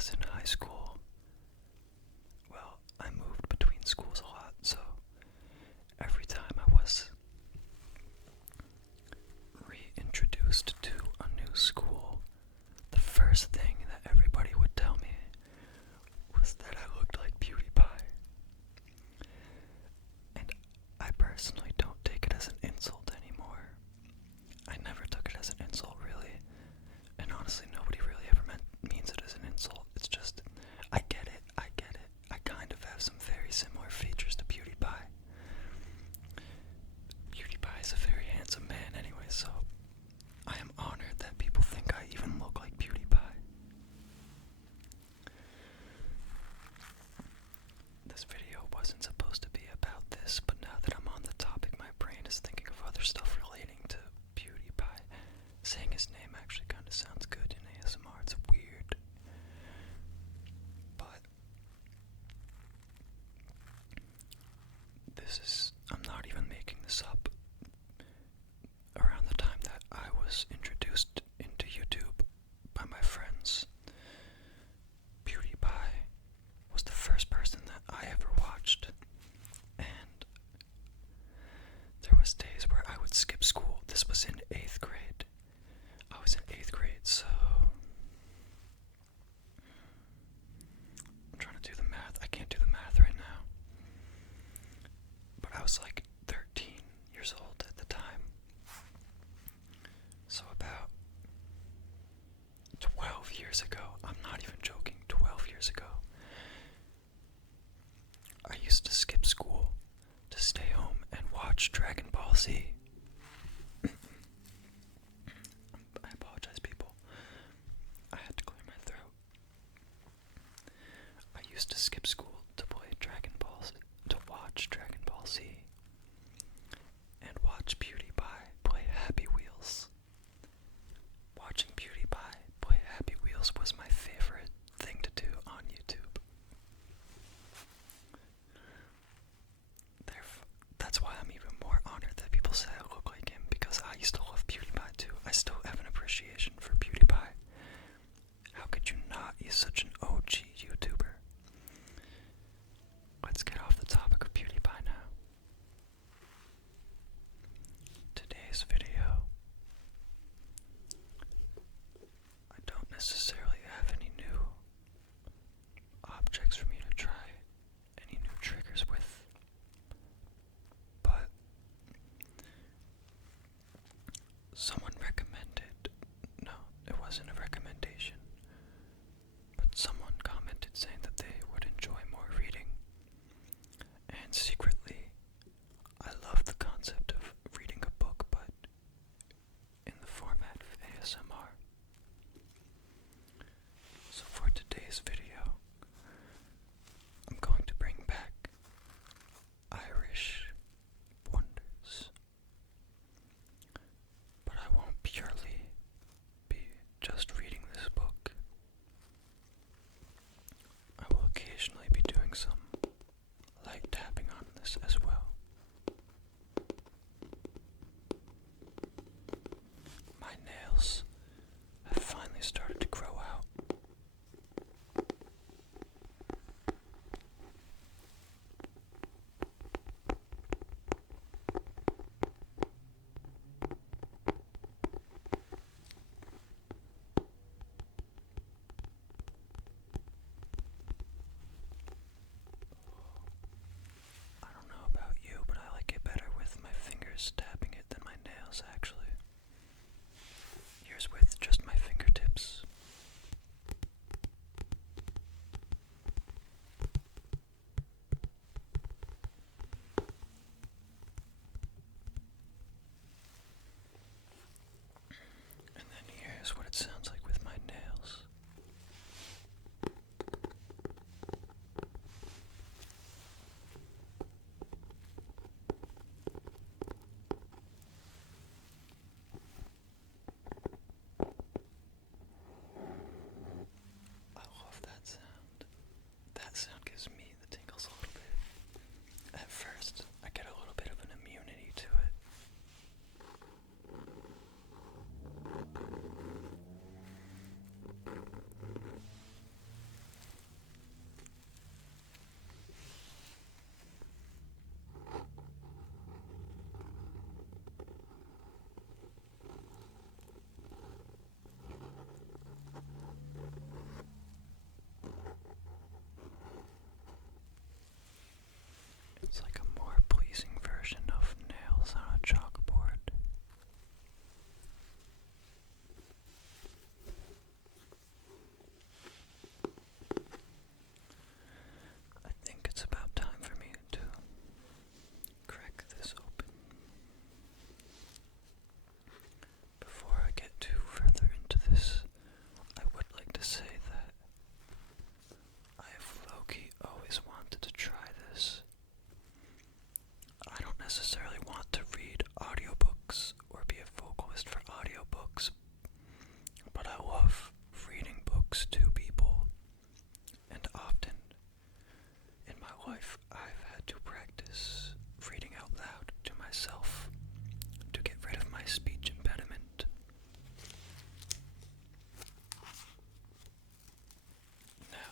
was in high school, well, I moved between schools a lot, so every time I was reintroduced to a new school, the first thing that everybody would tell me was that I looked like PewDiePie. And I personally don't take it as an insult anymore. I never took it as an insult, really. And honestly, nobody really ever means it as an insult. It's just, I get it. I kind of have some very similar features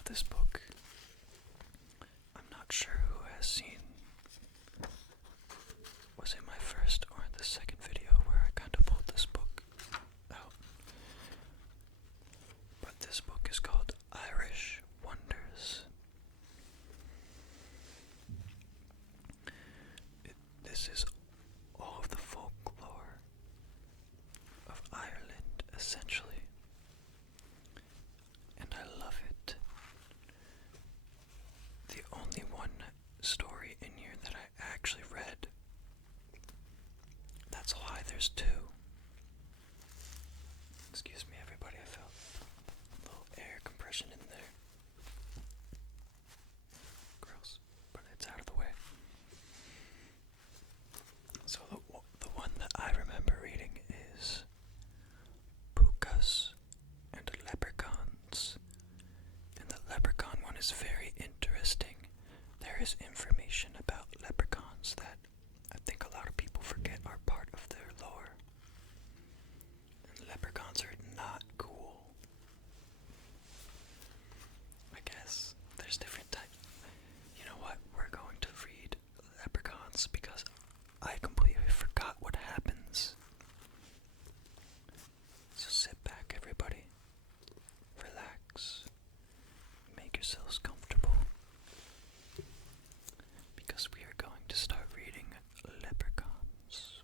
this book. I'm not sure who has seen, was it my first or the second video where I kind of pulled this book out. But this book is called Irish Wonders. This is all of the folklore of Ireland, essentially. And I love it. The only one story in here that I actually read. That's why there's two. Excuse me, everybody, I felt a little air compression in there. Gross, but it's out of the way. So the one that I remember reading is Pukas and Leprechauns. And the leprechaun one is very interesting. There is information about leprechauns that I think a lot of people forget are part of their lore. And leprechauns are not cool. I guess there's different types. You know what? We're going to read leprechauns because I completely forgot what happens. So sit back, everybody. Relax. Make yourselves comfortable. Because we are going to start reading leprechauns.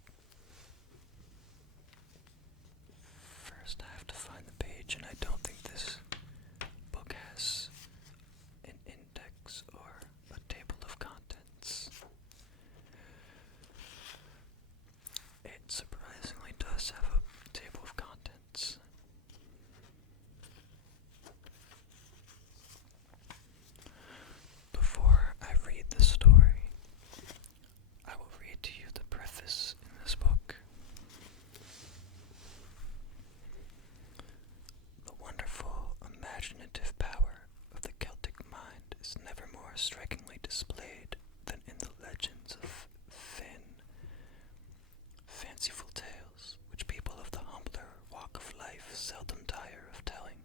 First, I have to find the page, and I don't think this book has an index or a table of contents. It surprisingly does have a table of contents. Before I read the story, I will read to you the preface in this book. The wonderful, imaginative power of the Celtic mind is never more strikingly displayed than in the legends of fanciful tales, which people of the humbler walk of life seldom tire of telling.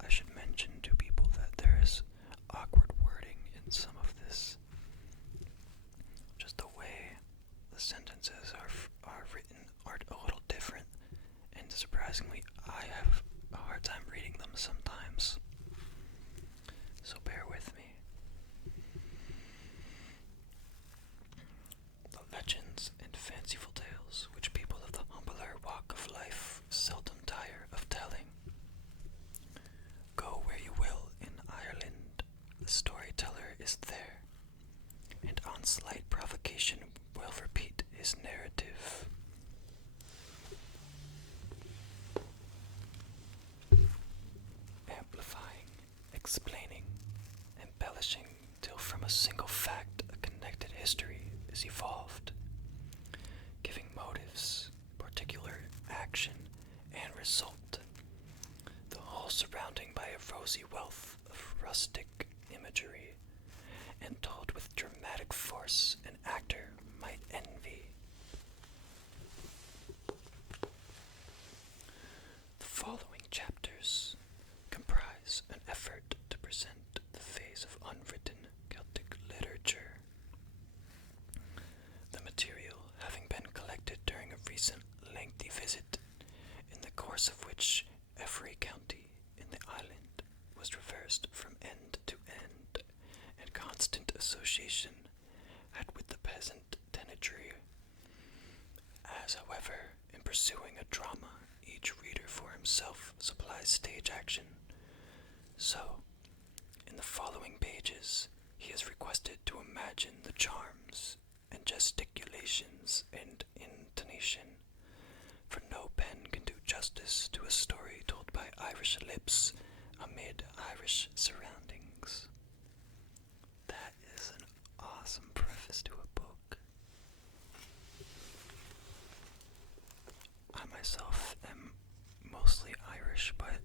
I should mention to people that there is awkward wording in some of this. Just the way the sentences are written are a little different, and surprisingly, I have a hard time reading them sometimes. So bear with me. The legends and fanciful tales which people of the humbler walk of life seldom tire of telling. Go where you will in Ireland, the storyteller is there, and on slight provocation will repeat his narrative. Amplifying, explaining, embellishing till from a single fact a connected history is evolved, giving motives, particular action, and result, the whole surrounding by a rosy wealth of rustic imagery, and told with dramatic force an actor might envy. The following chapters comprise an effort to present the phase of unwritten Celtic literature. The material having been collected during a recent lengthy visit, in the course of which every county in the island was traversed from end to end, and constant association had with the peasant tenantry. As, however, in pursuing a drama, each reader for himself supplies stage action, so, in the following pages, he is requested to imagine the charms and gesticulations and intonation, for no pen can do justice to a story told by Irish lips amid Irish surroundings. That is an awesome preface to a book. I myself am mostly Irish, but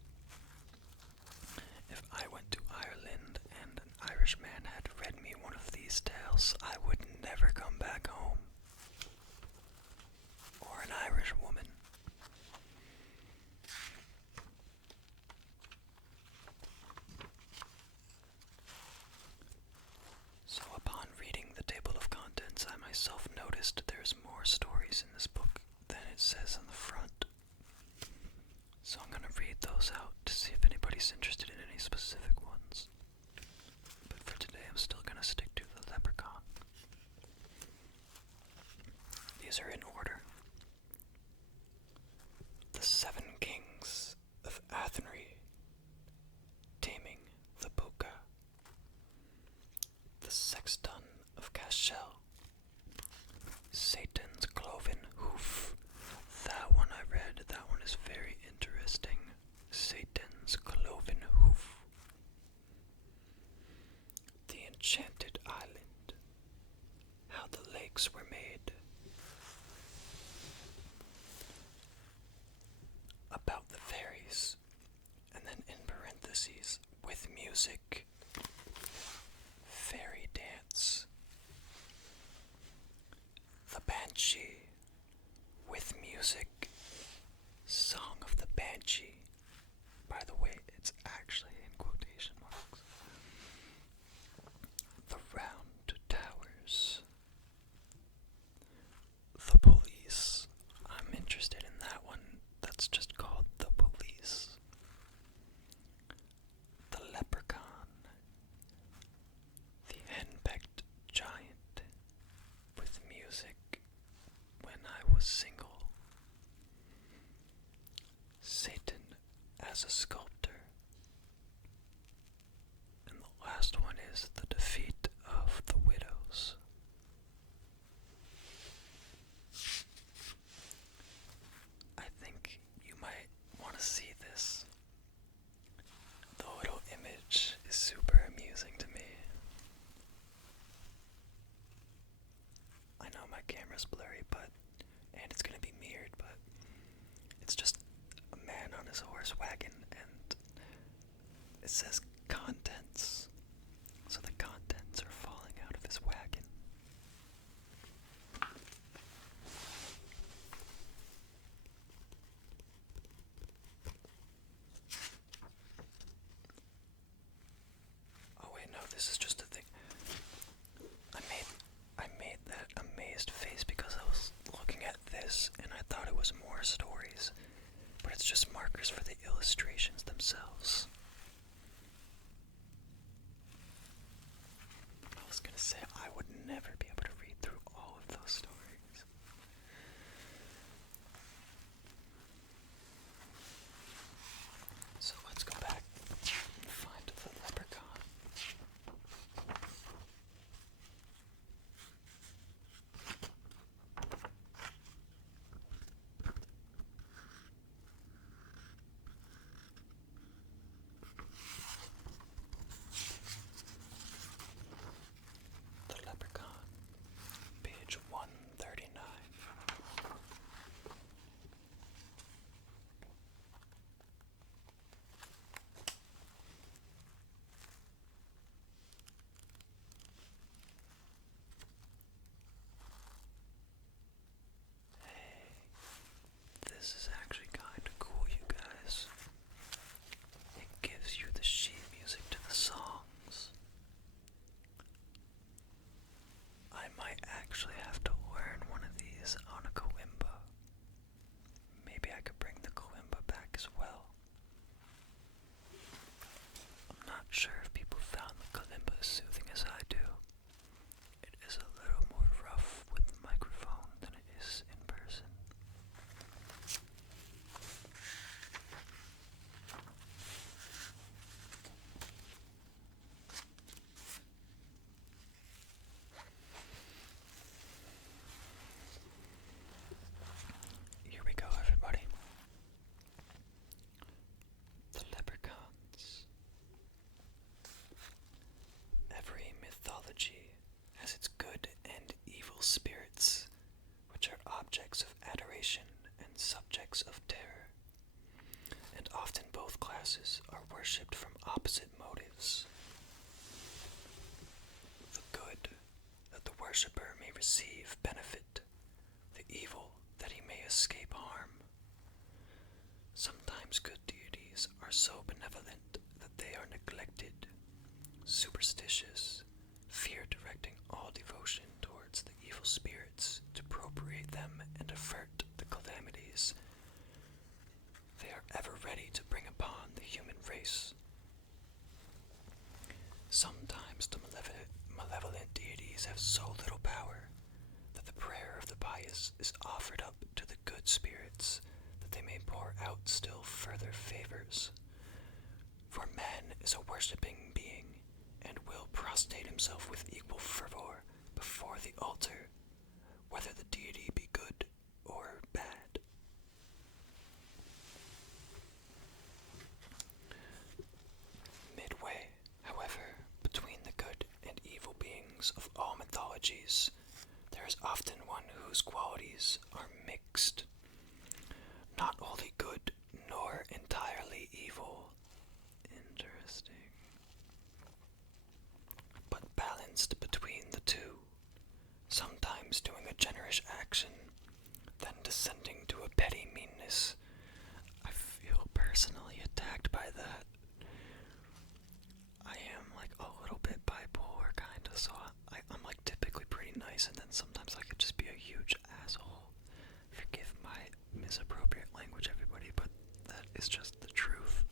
if I went to Ireland and an Irish man had read me one of these tales, I would never come back home. Or an Irish woman. myself noticed there's more stories in this book than it says on the front. So I'm gonna read those out to see if anybody's interested in any specific ones. But for today, I'm still gonna stick to the leprechaun. These are in order. The Seven Kings of Athenry, taming the Puka. The Sexton of Cashel, Satan's Cloven Hoof. That one I read, that one is very interesting. Satan's Cloven Hoof. The Enchanted Island, how the lakes were made. About the fairies, and then in parentheses, with music, fairy dance. The Banshee, with music, Song of the Banshee. By the way, it's actually in quotation marks. The Round Towers. The Police. I'm interested in that one. That's just called The Police. The Leprechaun. The Henpecked Giant, with music, When I Was Single. Satan as a Sculptor. And the last one is The Defeat of the Widows. I think you might want to see this. The little image is super amusing to me. I know my camera's blurry, and it's gonna be mirrored, but it's just a man on his horse wagon, and it says contents. So the contents are falling out of his wagon. Oh wait, no, this is just a thing. I made that amazed face because I was looking at this and I thought it was more stories, but it's just markers for the illustrations themselves. I was gonna say I would never be able to read through all of those stories. So let's go back and find the leprechaun. The Leprechaun, page 139. Hey, this is actually kind of cool, you guys. It gives you the sheet music to the songs. I might actually have to learn one of these on a kalimba. Maybe I could bring the kalimba back as well. I'm not sure if people found the kalimba as soothing as I do. It is a little more rough with the microphone than it is in person. Here we go, everybody. The leprechauns. Every mythology has its good and evil spirits, which are objects of adoration and subjects of terror. And often both classes are worshipped from opposite motives. The good, that the worshipper may receive benefit, the evil, that he may escape harm. Sometimes good deities are so benevolent that they are neglected, superstitious, fear directing all devotion towards the evil spirit. these have so little power that the prayer of the pious is offered up to the good spirits that they may pour out still further favors. For man is a worshipping being, and will prostrate himself with equal fervor before the altar, whether the deity be good or bad. Midway, however, between the good and evil beings of all mythologies, there is often one whose qualities are mixed, not wholly good nor entirely evil. Interesting. But balanced between the two, sometimes doing a generous action, then descending to a petty meanness. I feel personally attacked by that. I am like a little bit bipolar, kinda, so I'm like typically pretty nice, and then sometimes I could just be a huge asshole. Forgive my misappropriate language, everybody, but that is just the truth.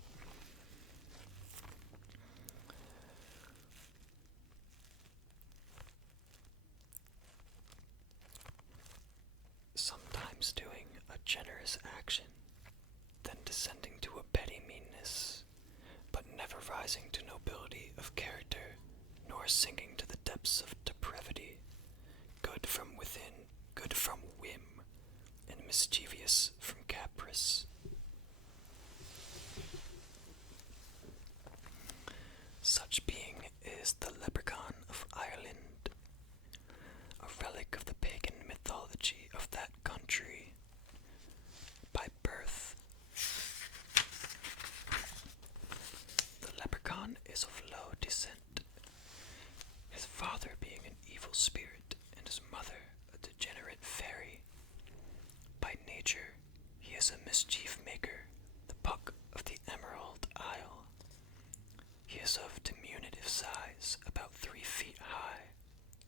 Sometimes doing a generous action, then descending to a petty meanness, but never rising to nobility of character, nor sinking to the depths of depravity, good from within, good from whim, and mischievous from caprice. Such being is the leprechaun of Ireland, a relic of the pagan mythology of that country. By birth, the leprechaun is of low descent, his father being an evil spirit and his mother a degenerate fairy. By nature, he is a mischief maker, the Puck of the Emerald Isle. He is of diminutive size, about 3 feet high,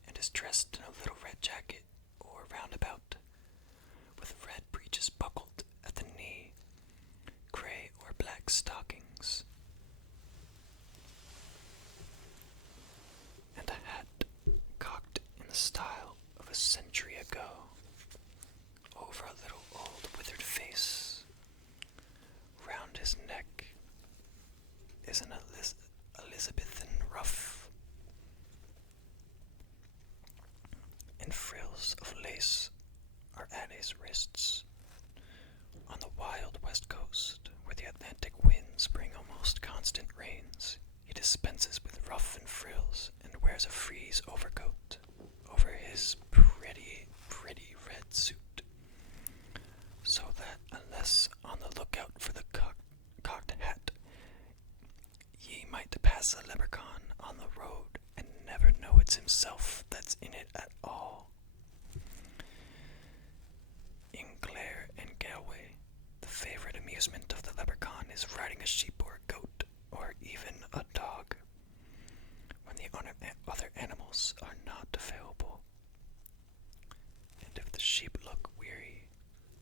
and is dressed in a little red jacket or roundabout, with red breeches buckled at the knee, gray or black stockings, and a hat cocked in the style of a century ago, over a little old withered face. Round his neck is an Elizabethan ruff, and frills of lace are at his wrists. On the wild west coast, where the Atlantic winds bring almost constant rains, he dispenses with ruff and frills and wears a frieze overcoat over his pretty red suit, so that unless on the lookout for the cocked hat, ye might pass a leprechaun on the road and never know it's himself that's in it at all. In Clare and Galway, the favorite amusement of the leprechaun is riding a sheep or a goat, or even a dog, when the other animals are not available. And if the sheep look weary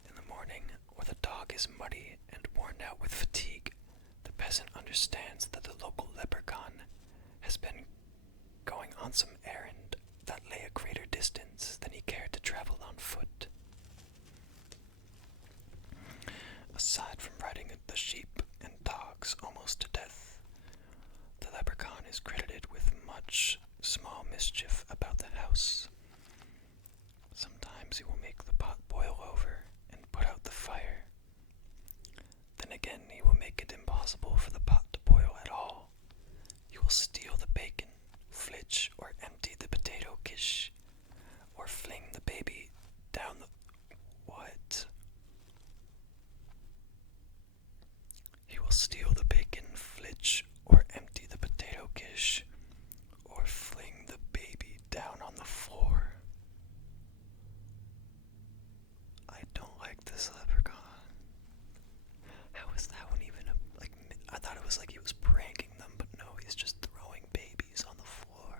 in the morning, or the dog is muddy and worn out with fatigue, the peasant understands that the local leprechaun has been going on some errand that lay a greater distance than he cared to travel on foot. Aside from riding the sheep and dogs almost to death, the leprechaun is credited with much small mischief about the house. Sometimes he will make the pot boil over and put out the fire. Then again he will make it impossible for the pot to boil at all. He will steal the bacon, flitch or empty the potato quiche, or fling the baby down the... What? He will steal the bacon, flitch, or empty the potato quiche, or fling the baby down on the floor. I don't like this leprechaun. How is that one even I thought it was like he was pranking them, but no, he's just throwing babies on the floor.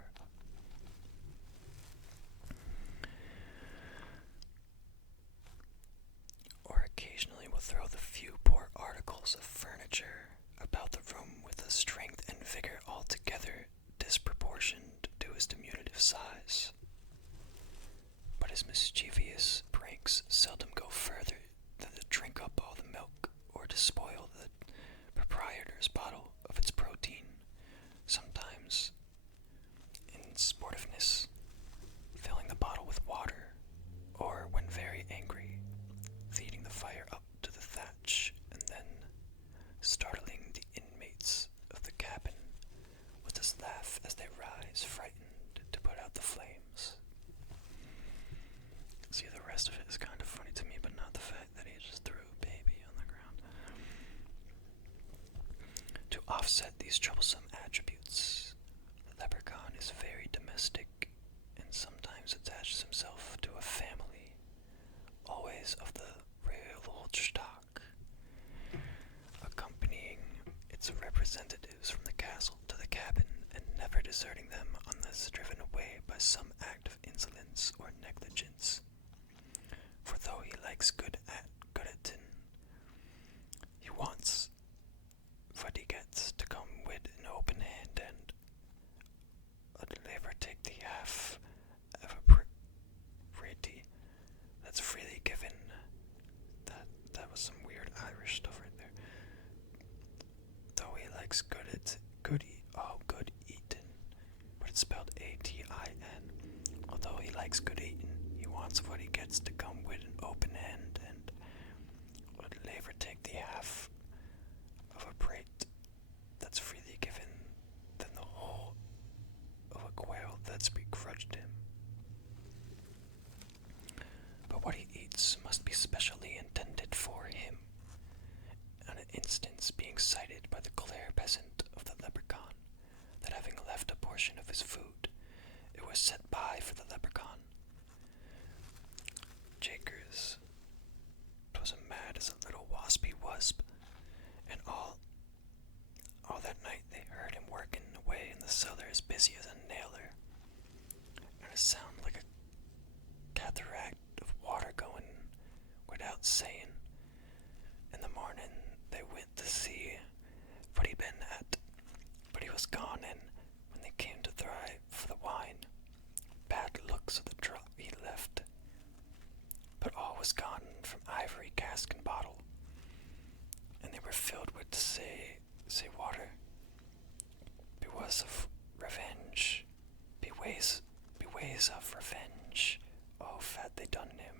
these troublesome attributes, the leprechaun is very domestic and sometimes attaches himself to a family, always of the real old stock, accompanying its representatives from the castle to the cabin and never deserting them unless driven away by some act of insolence or negligence. For though he likes good at he wants what he gets to come with an open hand and never take the half of a pretty that's freely given. That was some weird Irish stuff right there. Though he likes good eatin', but it's spelled A-T-I-N. Although he likes good eatin', he wants what he gets to come with an open hand and would never take the half of a prate that's freely given than the whole of a quail that's begrudged him. But what he eats must be specially intended for him, an instance being cited by the Clare peasant of the leprechaun, that having left a portion of his food, it was set by for the leprechaun. Jakers, 'twas a mad as a little waspy wasp, and all that night they heard him working away in the cellar as busy as a nailer, and a sound like a cataract of water going without saying. In the morning they went to see what he'd been at, but he was gone, and when they came to thrive for the wine, bad looks of the drop he left. But all was gone from ivory cask and bottle, and they were filled with say water. Beways of revenge, beways of revenge, oh fat they done him.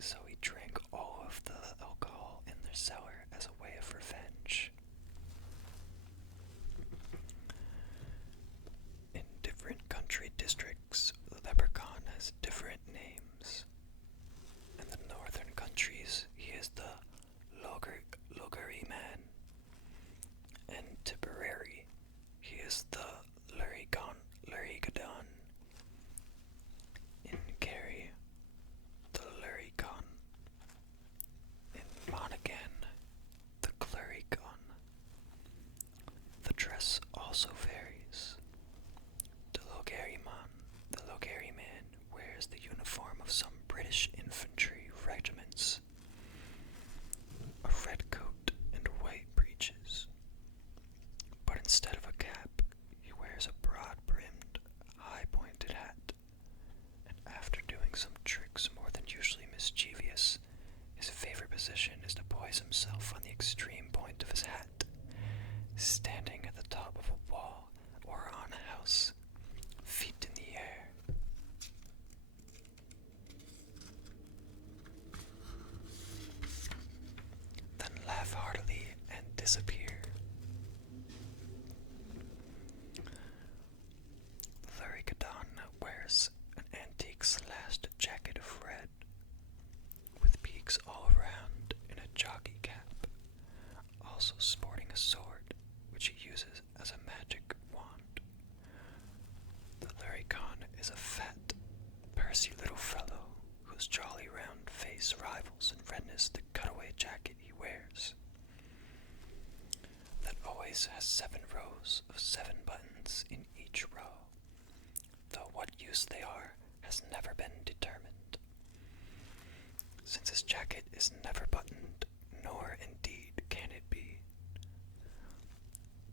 So he drank all of the alcohol in their cellar as a way of revenge. In different country districts, the leprechaun has different names. In the northern countries, he is the Loggery man. In Tipperary, he is the Lurigadon. In Kerry, the Luricon. In Monaghan, the Cluricon. The dress also varies. The Loggery man wears the uniform of some British infantry regiments, a red coat and white breeches, but instead of a cap, he wears a broad-brimmed, high-pointed hat, and after doing some tricks more than usually mischievous, his favorite position is to poise himself on the extreme point of his hat, standing at the top of a wall or on a house, feet in the air. Then laugh heartily and disappear. Lurigadon wears an antique slashed jacket of red, with peaks all around in a jockey cap, also sporting a sword, which he uses as a magic wand. The Luricon is a fat, pursy little fellow whose jolly round face rivals in redness the cutaway jacket he wears, that always has 7 rows of 7 buttons in each row, though what use they are has never been determined. Since his jacket is never buttoned, nor indeed can it be,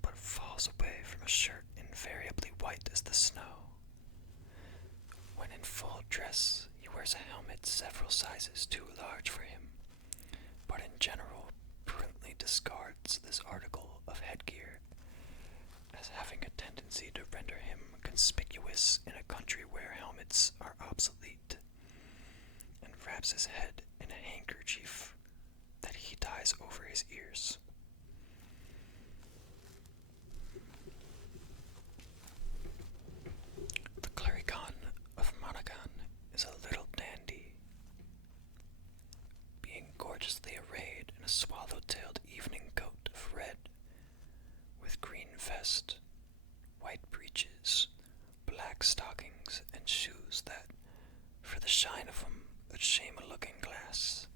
but falls away from a shirt invariably white as the snow. When in full dress, he wears a helmet several sizes too large for him, but in general prudently discards this article of headgear, as having a tendency to render him conspicuous in a country where helmets are obsolete, and wraps his head in a handkerchief that he ties over his ears. The Clericon of Monaghan is a little dandy, being gorgeously arrayed in a swallow-tailed evening coat of red, green vest, white breeches, black stockings, and shoes that, for the shine of 'em, would shame a looking-glass.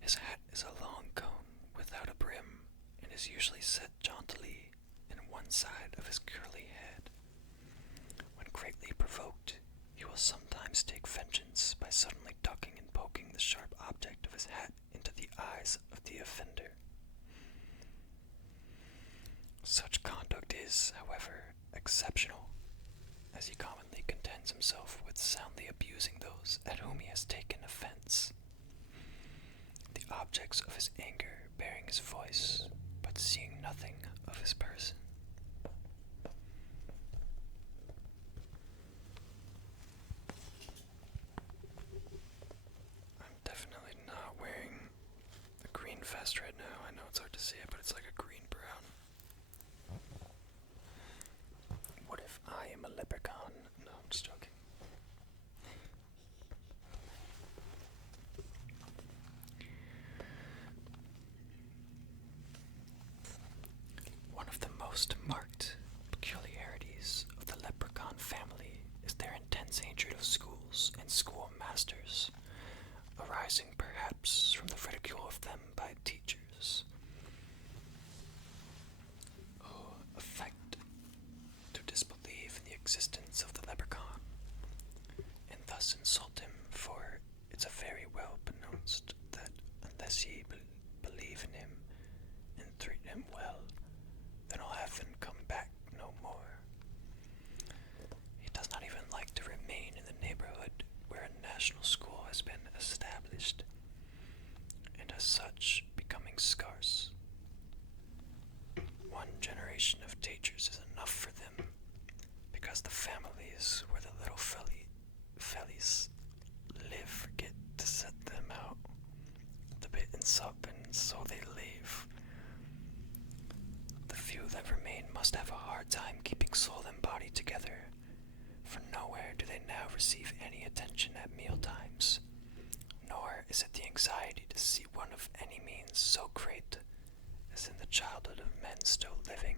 His hat is a long cone without a brim, and is usually set jauntily in one side of his curly head. When greatly provoked, he will sometimes take vengeance by suddenly ducking and poking the sharp object of his hat into the eyes of the offender. Such conduct is, however, exceptional, as he commonly contents himself with soundly abusing those at whom he has taken offense. The objects of his anger bearing his voice, but seeing nothing of his person. I'm definitely not wearing a green vest right now. I know it's hard to see it, but it's like a green-brown. What if I am a leprechaun? No, I'm just joking. One of the most marked peculiarities of the leprechaun family is their intense hatred of schools and schoolmasters, arising perhaps from the ridicule of them by teachers, who affect to disbelieve in the existence of the leprechaun, and thus insult him, for it's a very well pronounced that unless ye believe in him and treat him well, then I'll have him come back no more. He does not even like to remain in the neighborhood where a national school has been established, and as such becoming scarce. One generation of teachers is enough for them, because the families where the little fellies live forget to set them out. The bittens up, and so they leave. The few that remain must have a hard time keeping soul and body together, for nowhere do they now receive any attention at meal times, nor is it the anxiety to see one of any means so great as in the childhood of men still living.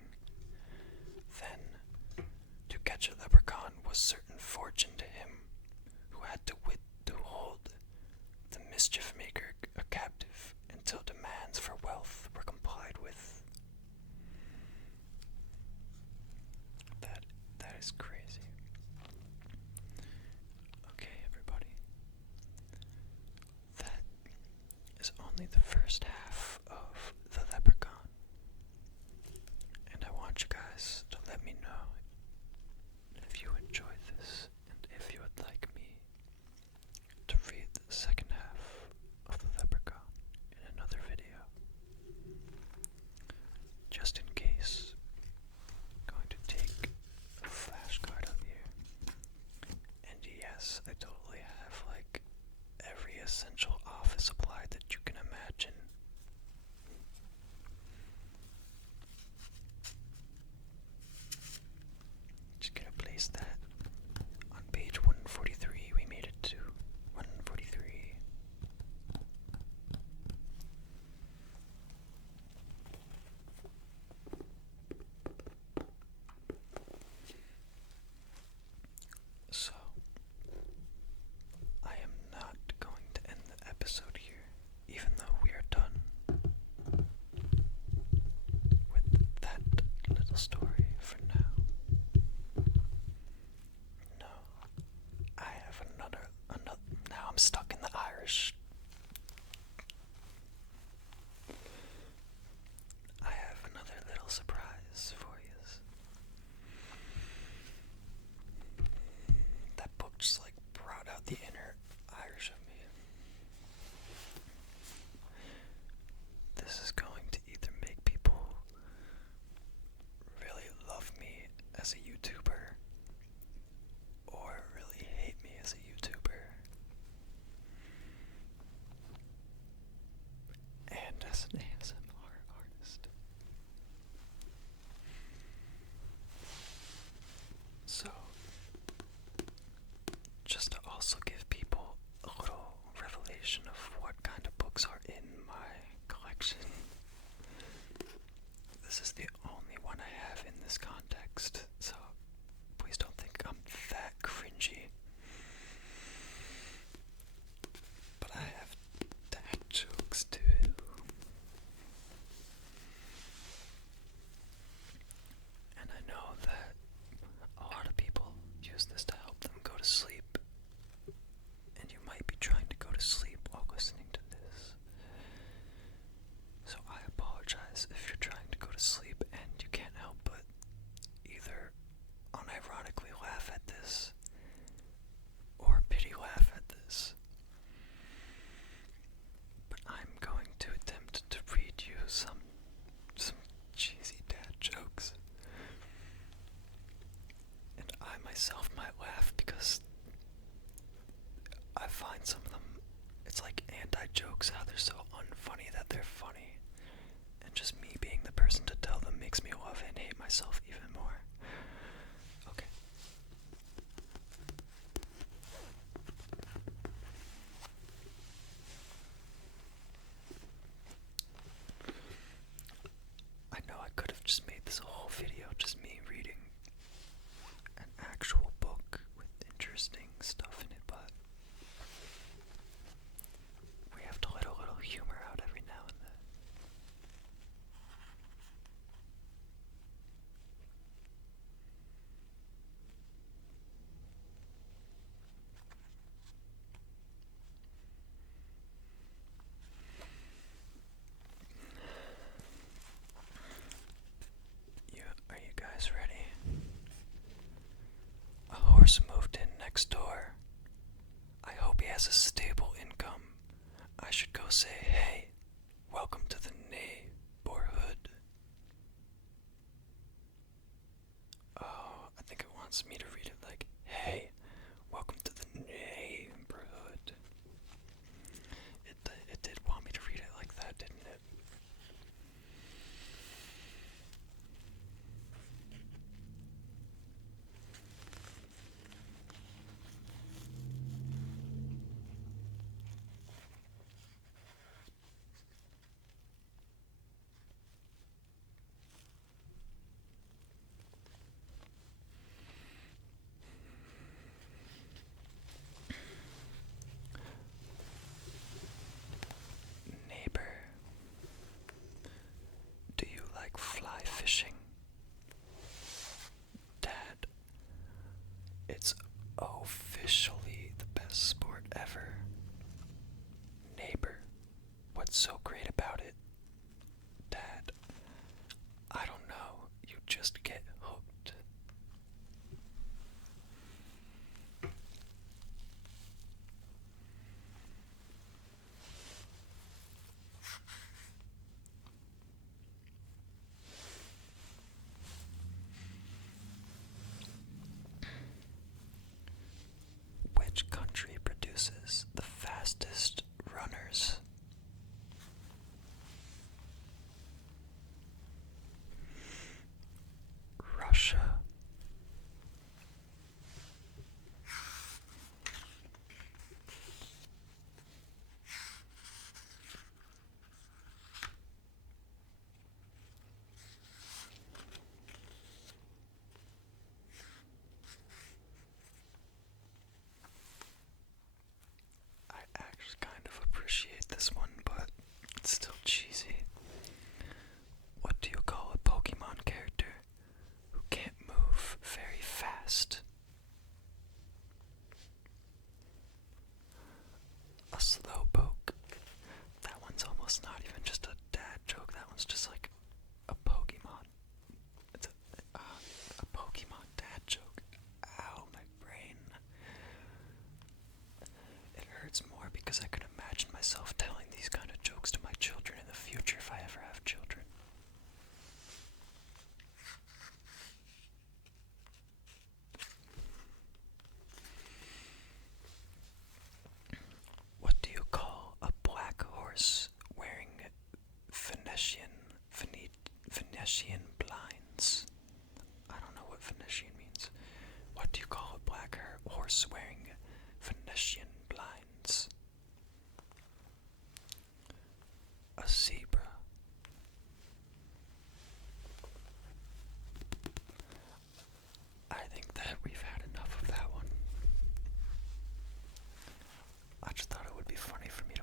Then, to catch a leprechaun was certain fortune to him who had the wit to hold the mischief maker a captive until demands for wealth were complied with. That is crazy. Okay, everybody. That is only the first half of the leprechaun. And I want you guys to let me know if you enjoyed this and if you would like me to read the second half of the leprechaun in another video. Just in case, I'm going to take a flashcard up here. And yes, I totally have like every essential office supply that you can imagine. Just gonna place that on page 143. We made it to 143. So, I am not going to end the episode here, even though we are done with that little story for now. No, I have another, now I'm stuck in the Irish. I have another little surprise for you. That book just like brought out the inner Irish of me. This is going to either make people really this is the only one I have in this context, so please don't think I'm that cringy. But I have dad jokes too. And I know that a lot of people use this to help them go to sleep. And you might be trying to go to sleep while listening to this. So I apologize if you're trying to go to sleep and you can't help but either unironically laugh at this or pity laugh at this. But I'm going to attempt to read you some cheesy dad jokes. And I myself might laugh because I find some of them, it's like anti-jokes, how they're so unfunny that they're funny. And just me being the person to tell them makes me love and hate myself even more. Okay. I know I could have just made this a whole video, just me reading an actual book with interesting stuff in it, but we have to let a little humor out every now and then. Are you guys ready? A horse moved in next door. I hope he has a stable income. I should go say, hey, welcome to the neighborhood. Oh, I think it wants me to read it like, hey, welcome to the neighborhood. It did want me to read it like that, didn't it? Neighbor, do you like fly fishing? Dad, it's officially the best sport ever. Neighbor, what's so great about it? Dad, I don't know, you just get hooked. Which country produces the fastest runners? Russia. I actually kind of appreciate this one, but it's still cheesy. What do you call a Pokemon character who can't move very fast? A slowpoke. That one's almost not even just a dad joke, that one's just like a Pokemon. It's a Pokemon dad joke. Ow, my brain. It hurts more because I can imagine myself telling these kind of jokes to my children in the future if I ever have children. What do you call a black horse wearing Venetian blinds? I don't know what Venetian means. What do you call a black horse wearing Venetian blinds? A zebra. think that we've had enough of that one. I just thought it would be funny for me